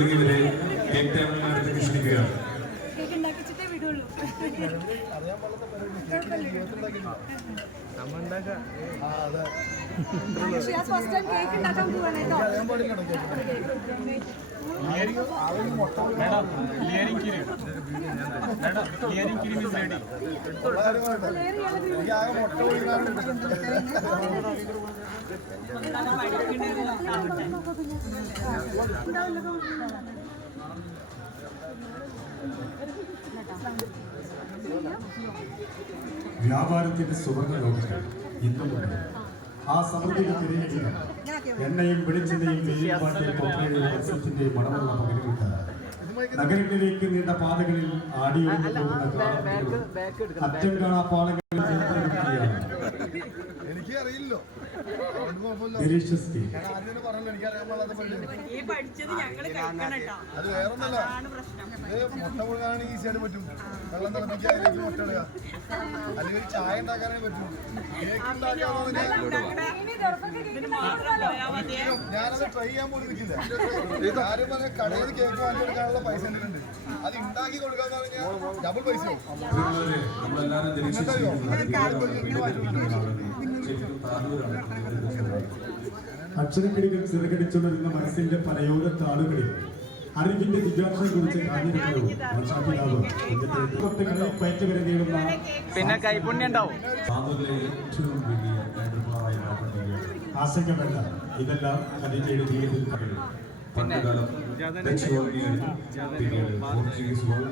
തുടങ്ങിയവരെ കേക്ക് ടേബിളിനടുത്തേക്ക് ക്ഷണിക്കുകയാണ് കേക്ക് വ്യാപാരത്തിന്റെ സുവർണ ലോകത്തിൽ ഇന്നുമുണ്ട് ആ സമൃദ്ധിയിൽ തിരയിലാണ് എണ്ണയും വെളിച്ചെണ്ണയും വെയിൽ പാട്ടിയും കൊപ്രയും മത്സ്യത്തിന്റെയും മണമുള്ള പകരുവിട്ട് നഗരങ്ങളിലേക്ക് നീണ്ട പാതകളിൽ പോകുന്ന കാളവണ്ടികളും അറ്റം കാണാ പാലങ്ങളിൽ ഈ പഠിച്ചത് ഞങ്ങൾ കഴിക്കണം കേട്ടോ. അത് വേറൊന്നല്ല അതാണ് പ്രശ്നം. മുട്ട പറ്റും. വെള്ളം തിളപ്പിക്കാൻ അതിലേക്ക് മുട്ട ഇടുക. അല്ലെങ്കിൽ ചായ ഉണ്ടാക്കാനേ പറ്റും. കേക്ക് ഞാനത് ട്രൈ ചെയ്യാൻ പോലും നിൽക്കില്ല. ആരും പറഞ്ഞ കടയിൽ കേക്ക് പൈസ എന്റെ ഉണ്ട് അത് ഉണ്ടാക്കി കൊടുക്കാന്ന് പറഞ്ഞാൽ ഡബിൾ പൈസ ആവും അക്ഷരക്കിടികൾ ചിറകടിച്ചുണരുന്ന മനസ്സിന്റെ പലയോര താളുകളിൽ അറിവിന്റെ ജിജ്ഞാസയെ കുറിച്ച് പയറ്റുവരെ നേടുന്ന പിന്നെ കൈപുണ്യം ഉണ്ടാവും. താനൂരിലെ ഏറ്റവും വലിയ കൈവിളായി മാറുകയാണ് ആശങ്കവേണ്ട ഇതെല്ലാം ഖദീജയുടെ ജീവിതത്തിൽ കഴിയും പണ്ടുകാലം ഡച്ച് കോളനികളിൽ പിന്നീട് പോർച്ചുഗീസുകൾ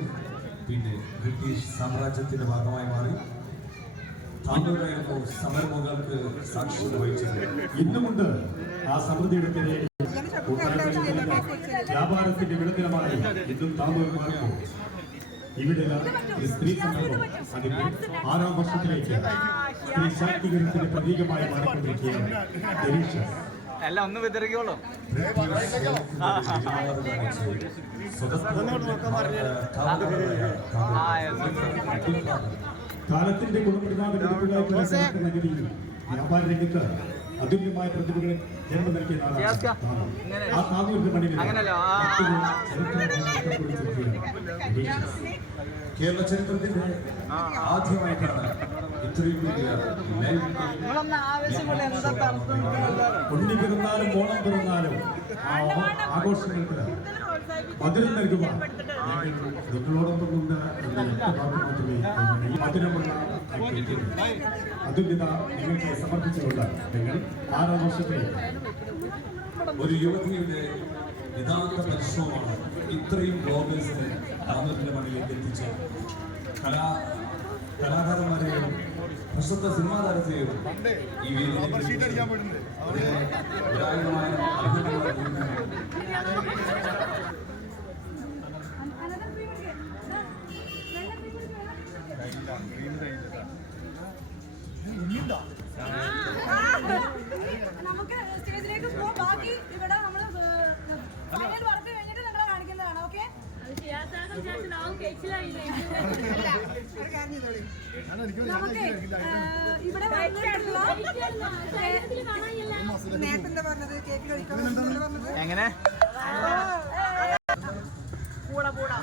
പിന്നെ ബ്രിട്ടീഷ് സാമ്രാജ്യത്തിന്റെ ഭാഗമായി മാറി. താന്തൂരായിരുന്നു സമരമുഖൾക്ക് സാക്ഷ്യം വഹിച്ചത് ഇന്നുമുണ്ട് ആ സമൃദ്ധിയുടെ പേരെ വ്യാപാരത്തിന്റെ വിളനിലമായി ഇന്നും താമൂർ മാറുന്നു ഇവിടെ സ്ത്രീ സംഗമം അതിന്റെ ആറാം വർഷത്തിലേക്ക് സ്ത്രീ ശാക്തീകരണത്തിന്റെ പ്രതീകമായി മാറിക്കൊണ്ടിരിക്കുകയാണ്. അല്ല ഒന്ന് വിതറിക്കോളൂ. കാലത്തിന്റെ ഗുണപ്രതാപ നഗരിയിൽ വ്യാപാര രംഗത്ത് അതുല്യമായ പ്രതിഭകളെ ജന്മം നൽകിയ നാളാണ്. ആ മണ്ണിൽ. കേരള ചരിത്രത്തിന്റെ ആദ്യമായിട്ടാണ് ഇത്രയും ഉണ്ണി പിറന്നാലും ഓണം പിറന്നാലും ആഘോഷങ്ങൾക്ക് നിങ്ങളോടൊപ്പം മാത്രമേ മധുരമുള്ള അതുല്യത നിങ്ങൾക്ക് സമർപ്പിച്ചുകൊണ്ട് നിങ്ങൾ ആറാം ഒരു യുവതിയുടെ യഥാർത്ഥ പരിശ്രമമാണ് ഇത്രയും ഗ്ലോബൽസിനെ താമരത്തിന്റെ മണ്ണിലേക്ക് എത്തിച്ച കലാ കലാകാരന്മാരെയും പ്രശസ്ത സിനിമാ താരത്തെയും ഈ വീട്ടിൽ ഒരായിരമായിരം അഭിനന്ദനങ്ങൾ നമുക്ക് സ്റ്റേജിലേക്ക് പോകാം ബാക്കി ഇവിടെ നമ്മൾ ഫൈനൽ വർക്ക് കഴിഞ്ഞിട്ട് നിങ്ങളെ കാണിക്കുന്നതാണ് ഓക്കെ നമുക്ക് ഇവിടെ നേരത്തെ പറഞ്ഞത് കേക്ക് കഴിക്കണം എങ്ങനെ കൂടാ കൂടാ